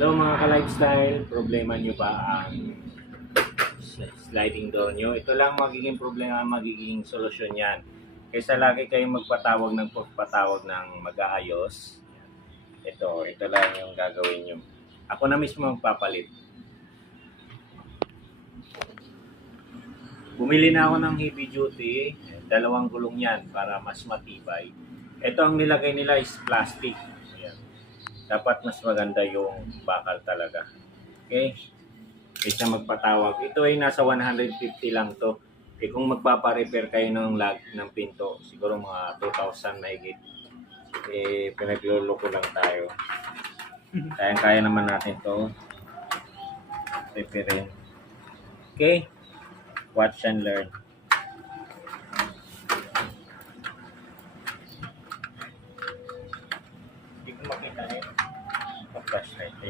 Hello mga ka-lifestyle, problema nyo ba ang sliding door nyo? Ito lang magiging problema, magiging solusyon yan. Kaysa lagi kayong magpatawag ng mag-aayos, ito lang yung gagawin nyo. Ako na mismo magpapalit. Bumili na ako ng heavy duty, 2 gulong yan para mas matibay. Ito ang nilagay nila is plastic. Ayan. Dapat mas maganda yung bakal talaga. Okay? Kaysa magpatawag. Ito ay nasa 150 lang to. Eh kung magpapa-repair kayo ng lag ng pinto, siguro mga 2,000 mahigit. Eh pinagluloko lang tayo. Kaya naman natin to. Repairin. Okay? Watch and learn.